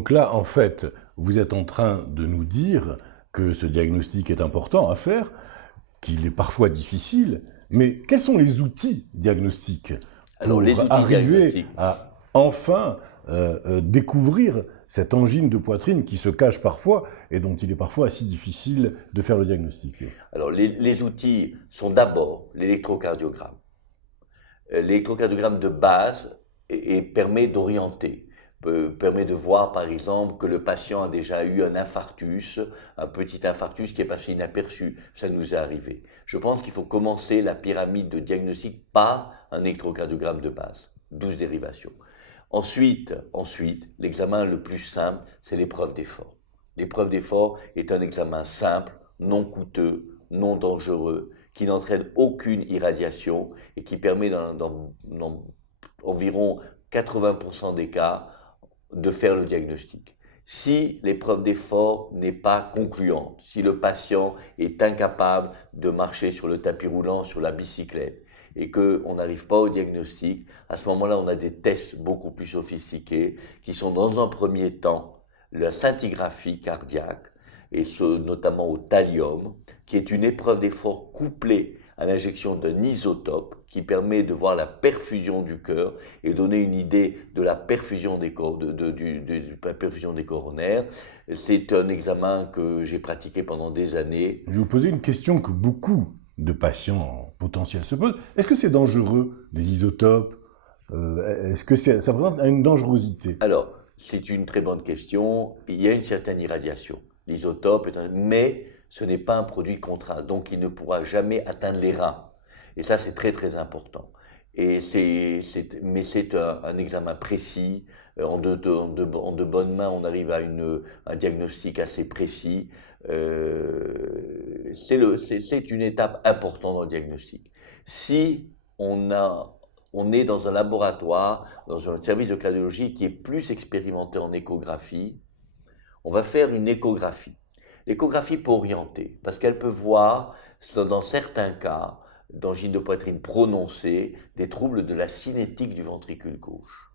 Donc là, en fait, vous êtes en train de nous dire que ce diagnostic est important à faire, qu'il est parfois difficile, mais quels sont les outils diagnostiques Alors, les pour outils arriver diagnostiques, à enfin découvrir cette angine de poitrine qui se cache parfois et dont il est parfois si difficile de faire le diagnostic? alors les outils sont d'abord l'électrocardiogramme. L'électrocardiogramme de base permet d'orienter, permet de voir par exemple que le patient a déjà eu un infarctus, un petit infarctus qui est passé inaperçu. Ça nous est arrivé. Je pense qu'il faut commencer la pyramide de diagnostic par un électrocardiogramme de base, 12 dérivations. Ensuite, l'examen le plus simple, c'est l'épreuve d'effort. L'épreuve d'effort est un examen simple, non coûteux, non dangereux, qui n'entraîne aucune irradiation et qui permet dans environ 80% des cas de faire le diagnostic. Si l'épreuve d'effort n'est pas concluante, si le patient est incapable de marcher sur le tapis roulant, sur la bicyclette, et qu'on n'arrive pas au diagnostic, à ce moment-là, on a des tests beaucoup plus sophistiqués qui sont dans un premier temps la scintigraphie cardiaque, et notamment au thallium, qui est une épreuve d'effort couplée à l'injection d'un isotope qui permet de voir la perfusion du cœur et donner une idée de la perfusion des coronaires. C'est un examen que j'ai pratiqué pendant des années. Je vais vous poser une question que beaucoup de patients potentiels se posent. Est-ce que c'est dangereux, les isotopes? Est-ce que ça présente une dangerosité? Alors, c'est une très bonne question. Il y a une certaine irradiation. L'isotope mais ce n'est pas un produit de contraste, donc il ne pourra jamais atteindre les reins. Et ça, c'est très très important. Mais c'est un examen précis. En de bonnes mains, on arrive à un diagnostic assez précis. C'est une étape importante dans le diagnostic. Si on est dans un laboratoire, dans un service de cardiologie qui est plus expérimenté en échographie, on va faire une échographie. L'échographie peut orienter, parce qu'elle peut voir, dans certains cas, d'angine de poitrine prononcée, des troubles de la cinétique du ventricule gauche.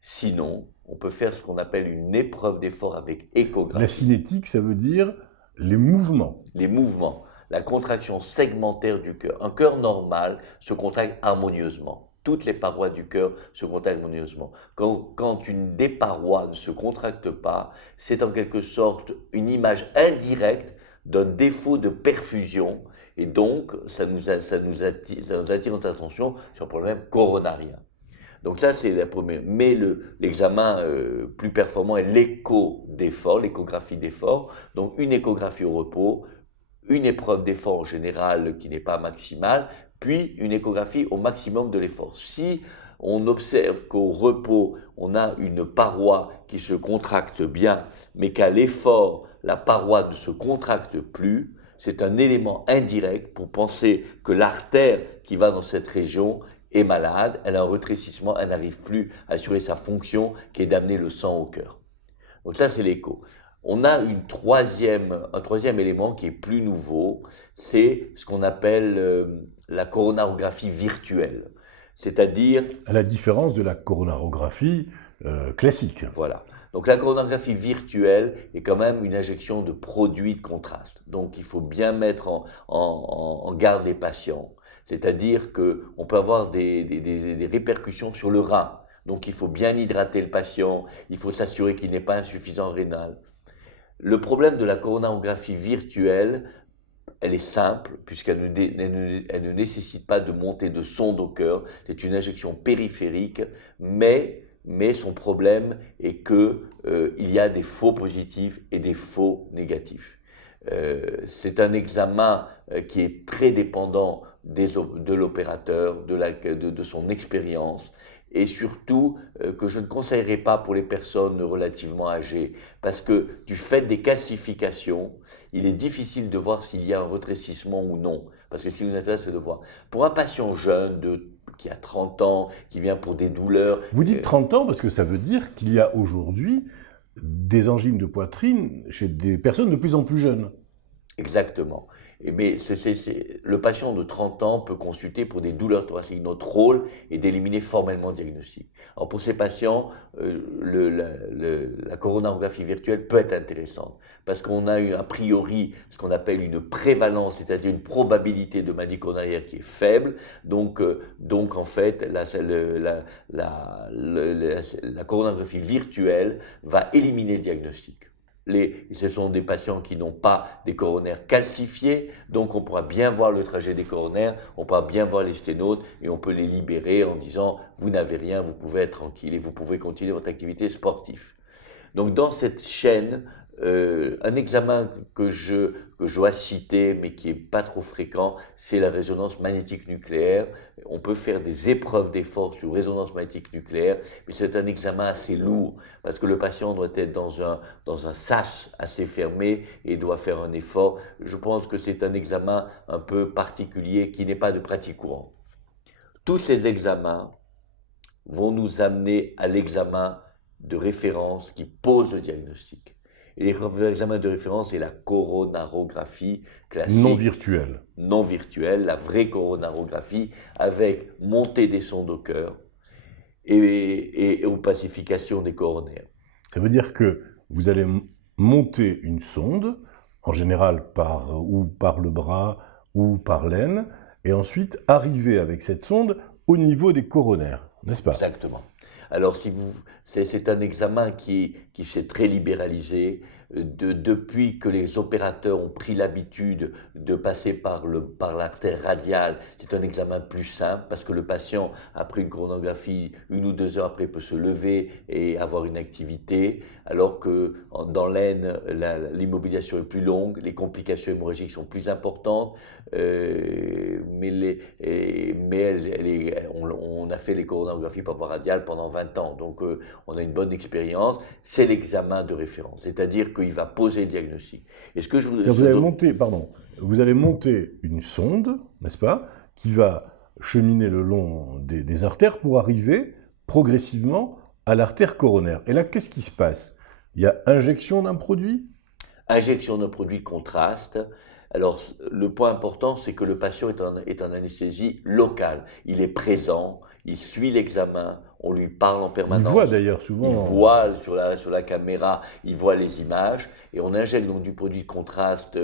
Sinon, on peut faire ce qu'on appelle une épreuve d'effort avec échographie. La cinétique, ça veut dire les mouvements. Les mouvements, la contraction segmentaire du cœur. Un cœur normal se contracte harmonieusement. Toutes les parois du cœur se contractent harmonieusement. Quand une des parois ne se contracte pas, c'est en quelque sorte une image indirecte d'un défaut de perfusion. Et donc, ça nous attire notre attention sur un problème coronarien. Donc ça, c'est la première. Mais l'examen plus performant est l'écho d'effort, l'échographie d'effort. Donc une échographie au repos, une épreuve d'effort en général qui n'est pas maximale, puis une échographie au maximum de l'effort. Si on observe qu'au repos, on a une paroi qui se contracte bien, mais qu'à l'effort, la paroi ne se contracte plus, c'est un élément indirect pour penser que l'artère qui va dans cette région est malade, elle a un rétrécissement, elle n'arrive plus à assurer sa fonction qui est d'amener le sang au cœur. Donc ça, c'est l'écho. On a un troisième élément qui est plus nouveau, c'est ce qu'on appelle la coronarographie virtuelle. C'est-à-dire... À la différence de la coronarographie classique. Voilà. Donc la coronarographie virtuelle est quand même une injection de produits de contraste. Donc il faut bien mettre en garde les patients. C'est-à-dire qu'on peut avoir des répercussions sur le rein. Donc il faut bien hydrater le patient, il faut s'assurer qu'il n'est pas insuffisant rénal. Le problème de la coronarographie virtuelle, elle est simple, puisqu'elle ne nécessite pas de montée de sonde au cœur. C'est une injection périphérique, mais son problème est qu'il y a des faux positifs et des faux négatifs. C'est un examen qui est très dépendant de l'opérateur, de son expérience, et surtout que je ne conseillerais pas pour les personnes relativement âgées, parce que du fait des calcifications, il est difficile de voir s'il y a un rétrécissement ou non, parce que ce qui nous intéresse, c'est de voir. Pour un patient jeune qui a 30 ans, qui vient pour des douleurs... Vous dites 30 ans parce que ça veut dire qu'il y a aujourd'hui des angines de poitrine chez des personnes de plus en plus jeunes. Exactement. Mais le patient de 30 ans peut consulter pour des douleurs thoraciques. Notre rôle est d'éliminer formellement le diagnostic. Alors pour ces patients, la coronarographie virtuelle peut être intéressante parce qu'on a eu a priori ce qu'on appelle une prévalence, c'est-à-dire une probabilité de maladie coronarienne qui est faible. Donc en fait, la coronarographie virtuelle va éliminer le diagnostic. Ce sont des patients qui n'ont pas des coronaires calcifiés, donc on pourra bien voir le trajet des coronaires, on pourra bien voir les sténotes et on peut les libérer en disant vous n'avez rien, vous pouvez être tranquille et vous pouvez continuer votre activité sportive. Donc dans cette chaîne, un examen que je dois citer, mais qui n'est pas trop fréquent, c'est la résonance magnétique nucléaire. On peut faire des épreuves d'effort sur résonance magnétique nucléaire, mais c'est un examen assez lourd, parce que le patient doit être dans un sas assez fermé et doit faire un effort. Je pense que c'est un examen un peu particulier qui n'est pas de pratique courante. Tous ces examens vont nous amener à l'examen de référence qui pose le diagnostic. Et l'examen de référence, c'est la coronarographie classique. Non virtuelle. Non virtuelle, la vraie coronarographie, avec montée des sondes au cœur et opacification des coronaires. Ça veut dire que vous allez monter une sonde, en général ou par le bras ou par l'aine, et ensuite arriver avec cette sonde au niveau des coronaires, n'est-ce pas? Exactement. Alors, c'est un examen qui s'est très libéralisé. Depuis que les opérateurs ont pris l'habitude de passer par l'artère radiale, c'est un examen plus simple parce que le patient, après une coronographie, 1 ou 2 heures après, peut se lever et avoir une activité, alors que dans l'aine, l'immobilisation est plus longue, les complications hémorragiques sont plus importantes, on a fait les coronographies par voie radiale pendant 20 ans, donc on a une bonne expérience. C'est l'examen de référence, c'est-à-dire qu'il va poser le diagnostic. Et ce que vous allez monter une sonde, n'est-ce pas, qui va cheminer le long des artères pour arriver progressivement à l'artère coronaire. Et là, qu'est-ce qui se passe? Il y a injection d'un produit? Injection d'un produit de contraste. Alors, le point important, c'est que le patient est en anesthésie locale. Il est présent, il suit l'examen, on lui parle en permanence. Il voit d'ailleurs souvent. Il voit sur la caméra, il voit les images. Et on injecte donc du produit de contraste,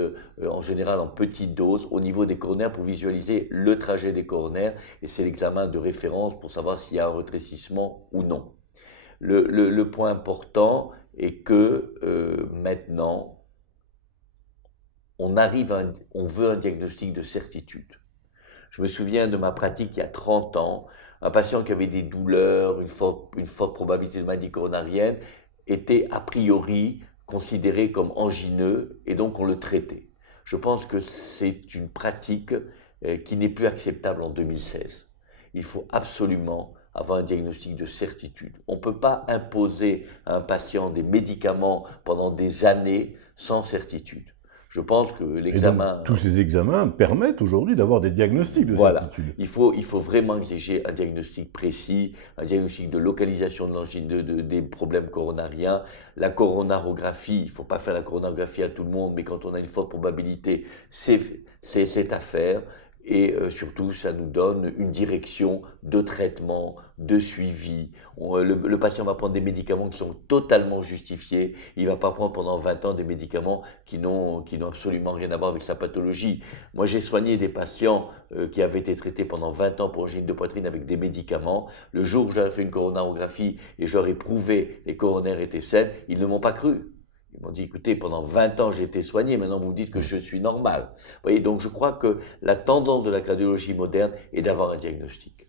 en général en petite dose, au niveau des coronaires pour visualiser le trajet des coronaires. Et c'est l'examen de référence pour savoir s'il y a un rétrécissement ou non. Le point important est que maintenant, on veut un diagnostic de certitude. Je me souviens de ma pratique il y a 30 ans, un patient qui avait des douleurs, une forte probabilité de maladie coronarienne, était a priori considéré comme angineux et donc on le traitait. Je pense que c'est une pratique qui n'est plus acceptable en 2016. Il faut absolument avoir un diagnostic de certitude. On ne peut pas imposer à un patient des médicaments pendant des années sans certitude. Je pense que l'examen... Tous ces examens permettent aujourd'hui d'avoir des diagnostics de certitude. Il faut vraiment exiger un diagnostic précis, un diagnostic de localisation de l'angine, des problèmes coronariens. La coronarographie, il ne faut pas faire la coronarographie à tout le monde, mais quand on a une forte probabilité, c'est à faire. Et surtout, ça nous donne une direction de traitement, de suivi. Le patient va prendre des médicaments qui sont totalement justifiés. Il ne va pas prendre pendant 20 ans des médicaments qui n'ont absolument rien à voir avec sa pathologie. Moi, j'ai soigné des patients qui avaient été traités pendant 20 ans pour angine de poitrine avec des médicaments. Le jour où j'avais fait une coronarographie et j'aurais prouvé les coronaires étaient sains, ils ne m'ont pas cru. Ils m'ont dit, écoutez, pendant 20 ans, j'ai été soigné, maintenant vous me dites que je suis normal. Vous voyez, donc je crois que la tendance de la cardiologie moderne est d'avoir un diagnostic.